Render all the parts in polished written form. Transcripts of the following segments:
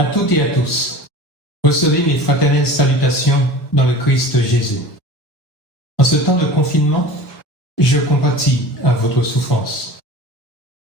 À toutes et à tous, recevez mes fraternelles salutations dans le Christ Jésus. En ce temps de confinement, je compatis à votre souffrance.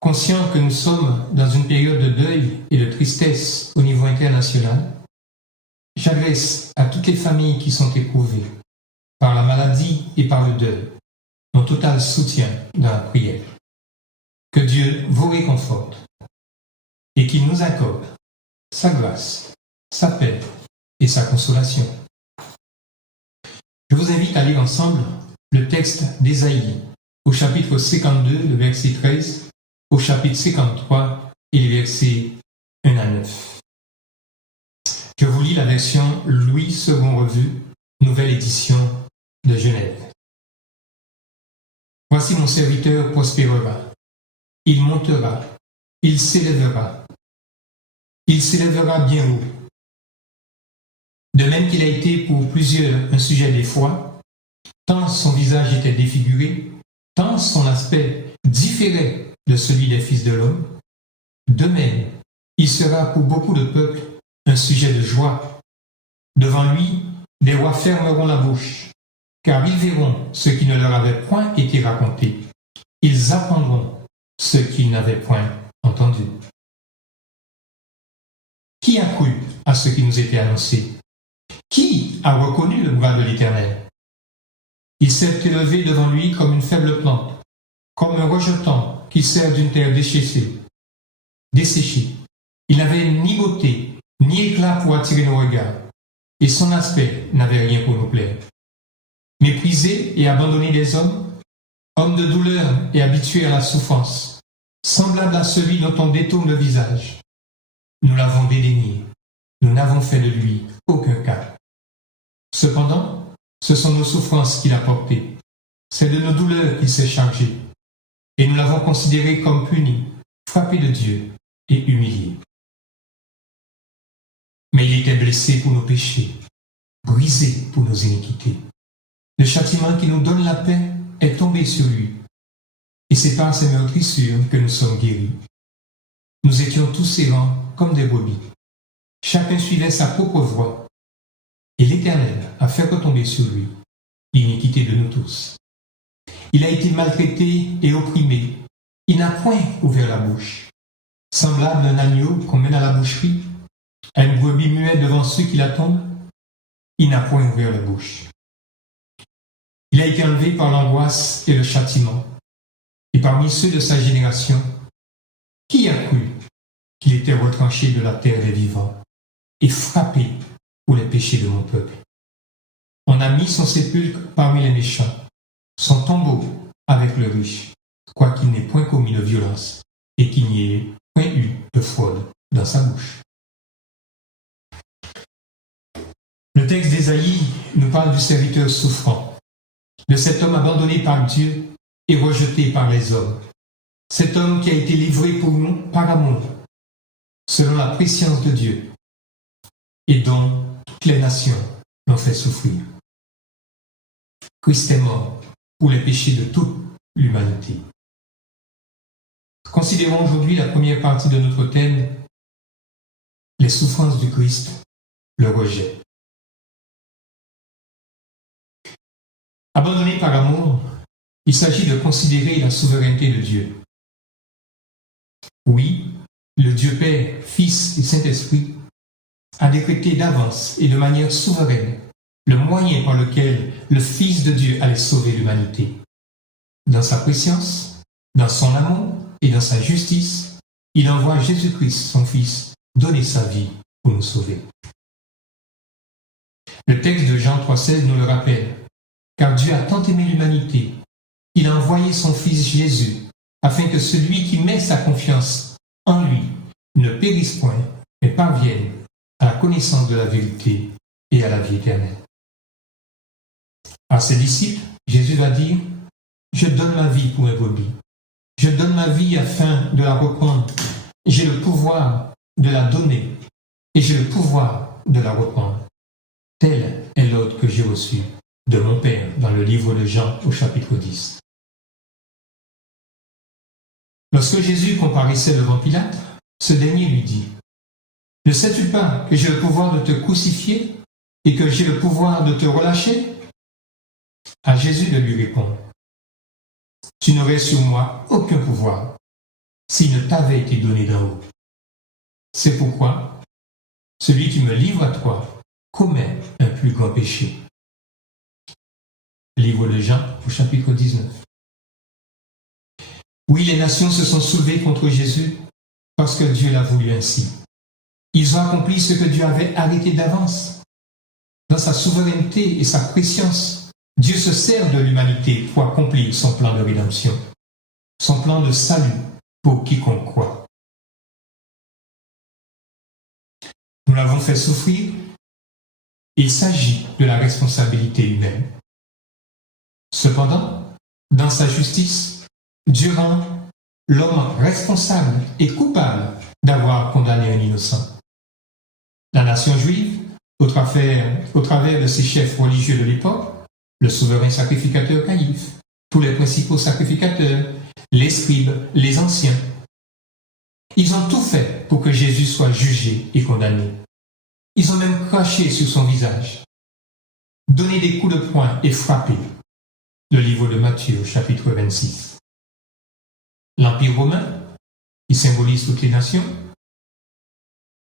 Conscient que nous sommes dans une période de deuil et de tristesse au niveau international, j'adresse à toutes les familles qui sont éprouvées par la maladie et par le deuil mon total soutien dans la prière. Que Dieu vous réconforte et qu'il nous accorde sa grâce, sa paix et sa consolation. Je vous invite à lire ensemble le texte d'Ésaïe au chapitre 52, le verset 13, au chapitre 53 et les versets 1 à 9. Je vous lis la version Louis II Revue, nouvelle édition de Genève. Voici mon serviteur prospérera, il montera, il s'élèvera bien haut. De même qu'il a été pour plusieurs un sujet d'effroi, tant son visage était défiguré, tant son aspect différait de celui des fils de l'homme, de même il sera pour beaucoup de peuples un sujet de joie. Devant lui, des rois fermeront la bouche, car ils verront ce qui ne leur avait point été raconté. Ils apprendront ce qu'ils n'avaient point entendu. Qui a cru à ce qui nous était annoncé? Qui a reconnu le bras de l'Éternel? Il s'est élevé devant lui comme une faible plante, comme un rejeton qui sert d'une terre desséchée. Il n'avait ni beauté, ni éclat pour attirer nos regards, et son aspect n'avait rien pour nous plaire. Méprisé et abandonné des hommes, homme de douleur et habitué à la souffrance, semblable à celui dont on détourne le visage. Nous l'avons dédaigné, nous n'avons fait de lui aucun cas. Cependant, ce sont nos souffrances qu'il a portées, c'est de nos douleurs qu'il s'est chargé, et nous l'avons considéré comme puni, frappé de Dieu et humilié. Mais il était blessé pour nos péchés, brisé pour nos iniquités. Le châtiment qui nous donne la paix est tombé sur lui, et c'est par ses meurtrissures que nous sommes guéris. Nous étions tous errants comme des brebis. Chacun suivait sa propre voie, et l'Éternel a fait retomber sur lui l'iniquité de nous tous. Il a été maltraité et opprimé. Il n'a point ouvert la bouche. Semblable à un agneau qu'on mène à la boucherie, à une brebis muette devant ceux qui l'attendent, il n'a point ouvert la bouche. Il a été enlevé par l'angoisse et le châtiment. Et parmi ceux de sa génération, qui a cru qu'il était retranché de la terre des vivants et frappé pour les péchés de mon peuple? On a mis son sépulcre parmi les méchants, son tombeau avec le riche, quoiqu'il n'ait point commis de violence et qu'il n'y ait point eu de fraude dans sa bouche. Le texte d'Ésaïe nous parle du serviteur souffrant, de cet homme abandonné par Dieu et rejeté par les hommes. Cet homme qui a été livré pour nous par amour, selon la prescience de Dieu, et dont toutes les nations l'ont fait souffrir. Christ est mort pour les péchés de toute l'humanité. Considérons aujourd'hui la première partie de notre thème, les souffrances du Christ, le rejet. Abandonné par amour, il s'agit de considérer la souveraineté de Dieu. Oui, le Dieu Père, Fils et Saint-Esprit a décrété d'avance et de manière souveraine le moyen par lequel le Fils de Dieu allait sauver l'humanité. Dans sa prescience, dans son amour et dans sa justice, il envoie Jésus-Christ, son Fils, donner sa vie pour nous sauver. Le texte de Jean 3,16 nous le rappelle. Car Dieu a tant aimé l'humanité, il a envoyé son Fils Jésus, afin que celui qui met sa confiance en lui ne périsse point, mais parvienne à la connaissance de la vérité et à la vie éternelle. À ses disciples, Jésus va dire, « Je donne ma vie pour mes brebis. Je donne ma vie afin de la reprendre. J'ai le pouvoir de la donner et j'ai le pouvoir de la reprendre. Tel est l'ordre que j'ai reçu de mon Père dans le livre de Jean au chapitre 10. Lorsque Jésus comparaissait devant Pilate, ce dernier lui dit Ne sais-tu pas que j'ai le pouvoir de te crucifier et que j'ai le pouvoir de te relâcher? À Jésus de lui répondre, tu n'aurais sur moi aucun pouvoir s'il ne t'avait été donné d'en haut. C'est pourquoi celui qui me livre à toi commet un plus grand péché. Livre de Jean au chapitre 19. Oui, les nations se sont soulevées contre Jésus parce que Dieu l'a voulu ainsi. Ils ont accompli ce que Dieu avait arrêté d'avance. Dans sa souveraineté et sa préscience, Dieu se sert de l'humanité pour accomplir son plan de rédemption, son plan de salut pour quiconque croit. Nous l'avons fait souffrir. Il s'agit de la responsabilité humaine. Cependant, dans sa justice, Dieu rend l'homme responsable et coupable d'avoir condamné un innocent. La nation juive, au travers de ses chefs religieux de l'époque, le souverain sacrificateur Caïphe, tous les principaux sacrificateurs, les scribes, les anciens, ils ont tout fait pour que Jésus soit jugé et condamné. Ils ont même craché sur son visage, donné des coups de poing et frappé. Le livre de Matthieu, chapitre 26. L'Empire romain, qui symbolise toutes les nations,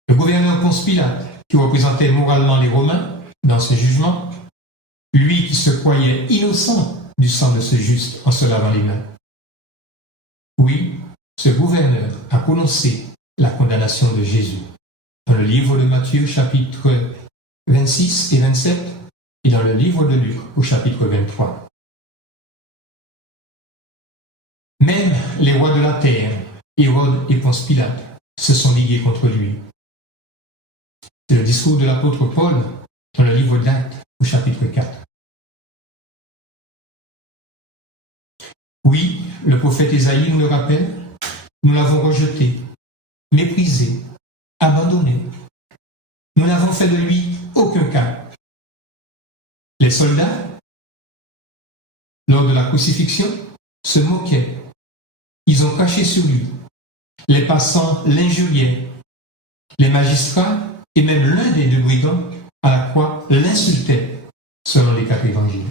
le gouverneur Ponce Pilate, qui représentait moralement les Romains dans ce jugement, lui qui se croyait innocent du sang de ce juste en se lavant les mains. Oui, ce gouverneur a prononcé la condamnation de Jésus dans le livre de Matthieu, chapitre 26 et 27, et dans le livre de Luc, au chapitre 23. Même les rois de la terre, Hérode et Ponce Pilate, se sont ligués contre lui. C'est le discours de l'apôtre Paul dans le livre d'Actes, au chapitre 4. Oui, le prophète Ésaïe nous le rappelle, nous l'avons rejeté, méprisé, abandonné. Nous n'avons fait de lui aucun cas. Les soldats, lors de la crucifixion, se moquaient. Ils ont craché sur lui. Les passants l'injuriaient. Les magistrats et même l'un des deux brigands à la croix l'insultait, selon les 4 évangiles.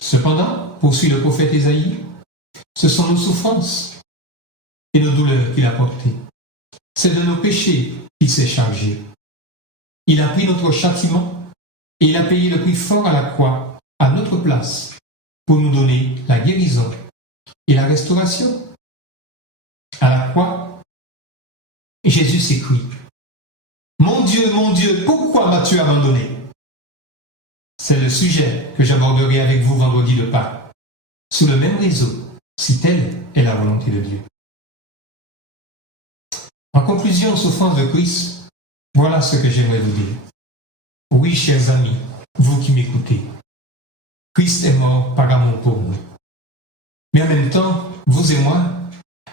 Cependant, poursuit le prophète Ésaïe, ce sont nos souffrances et nos douleurs qu'il a portées. C'est de nos péchés qu'il s'est chargé. Il a pris notre châtiment et il a payé le prix fort à la croix, à notre place, pour nous donner la guérison et la restauration. À la croix, Jésus s'écrie, « Mon Dieu, pourquoi m'as-tu abandonné ?» C'est le sujet que j'aborderai avec vous vendredi de Pâques, sous le même réseau, si telle est la volonté de Dieu. En conclusion aux souffrances de Christ, voilà ce que j'aimerais vous dire. Oui, chers amis, vous qui m'écoutez, Christ est mort par amour pour nous. Mais en même temps, vous et moi,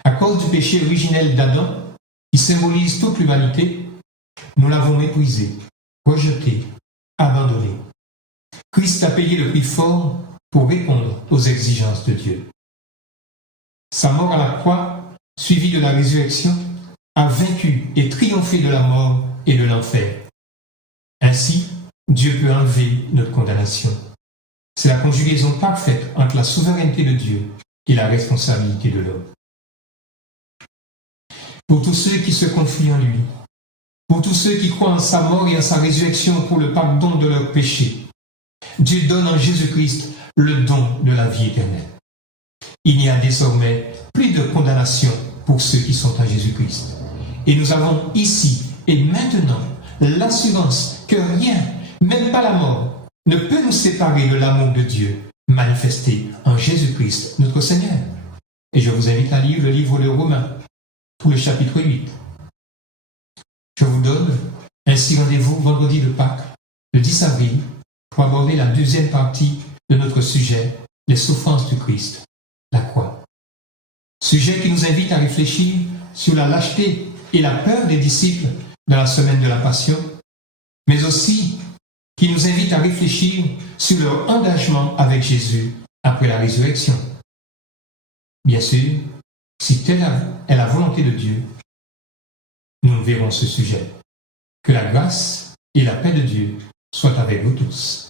à cause du péché originel d'Adam, qui symbolise toute l'humanité, nous l'avons méprisé, rejeté, abandonné. Christ a payé le prix fort pour répondre aux exigences de Dieu. Sa mort à la croix, suivie de la résurrection, a vaincu et triomphé de la mort et de l'enfer. Ainsi, Dieu peut enlever notre condamnation. C'est la conjugaison parfaite entre la souveraineté de Dieu et la responsabilité de l'homme. Pour tous ceux qui se confient en lui, pour tous ceux qui croient en sa mort et en sa résurrection pour le pardon de leurs péchés, Dieu donne en Jésus-Christ le don de la vie éternelle. Il n'y a désormais plus de condamnation pour ceux qui sont en Jésus-Christ. Et nous avons ici et maintenant l'assurance que rien, même pas la mort, ne peut nous séparer de l'amour de Dieu manifesté en Jésus-Christ, notre Seigneur. Et je vous invite à lire le livre de Romains, tout le chapitre 8. Je vous donne ainsi rendez-vous vendredi de Pâques, le 10 avril, pour aborder la deuxième partie de notre sujet, les souffrances du Christ, la croix. Sujet qui nous invite à réfléchir sur la lâcheté et la peur des disciples dans la semaine de la Passion, mais aussi qui nous invite à réfléchir sur leur engagement avec Jésus après la résurrection. Bien sûr, si telle est la volonté de Dieu, nous ne verrons ce sujet. Que la grâce et la paix de Dieu soient avec vous tous.